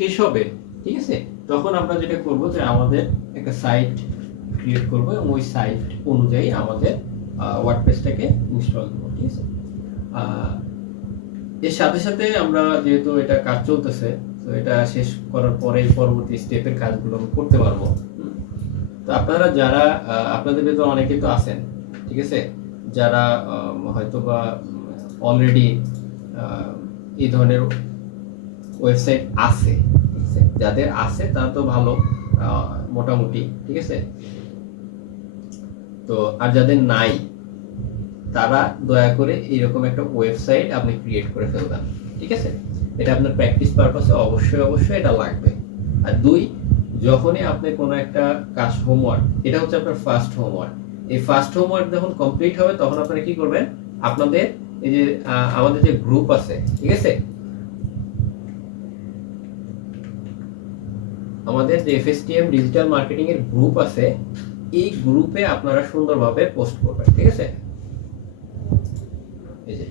শেষ হবে, ঠিক আছে, তখন আমরা যেটা করব যে আমাদের একটা সাইট ক্রিয়েট করব এবং ওই সাইট অনুযায়ী আমাদের ওয়ার্ডপ্রেসটাকে ইনস্টল করব, ঠিক আছে। এর সাথে সাথে আমরা যেহেতু এটা কাজ চলতেছে, তো এটা শেষ করার পরে পরবর্তী স্টেপের কাজগুলো আমি করতে পারবো। তো আপনারা যারা আপনাদের ভেতর অনেকে তো আছেন, ঠিক আছে, যারা হয়তো বা অলরেডি এই ধরনের ওয়েবসাইট আছে, ঠিক আছে, যাদের আছে তারা তো ভালো, মোটামুটি, ঠিক আছে। তো আর যাদের নাই তারা দয়া করে এরকম একটা ওয়েবসাইট আপনি ক্রিয়েট করে ফেলবেন, ঠিক আছে। এটা আপনার প্র্যাকটিস পারপাসে অবশ্যই অবশ্যই এটা লাগবে। আর দুই, যখনই আপনি কোনো একটা কাজ হোমওয়ার্ক, এটা হচ্ছে আপনার ফার্স্ট হোমওয়ার্ক, এই ফার্স্ট হোমওয়ার্ক যখন কমপ্লিট হবে তখন আপনারা কি করবেন, আপনাদের এই যে আমাদের যে গ্রুপ আছে, ঠিক আছে, আমাদের যে এফএসটিএম ডিজিটাল মার্কেটিং এর গ্রুপ আছে, এই গ্রুপে আপনারা সুন্দরভাবে পোস্ট করবেন, ঠিক আছে। এই যে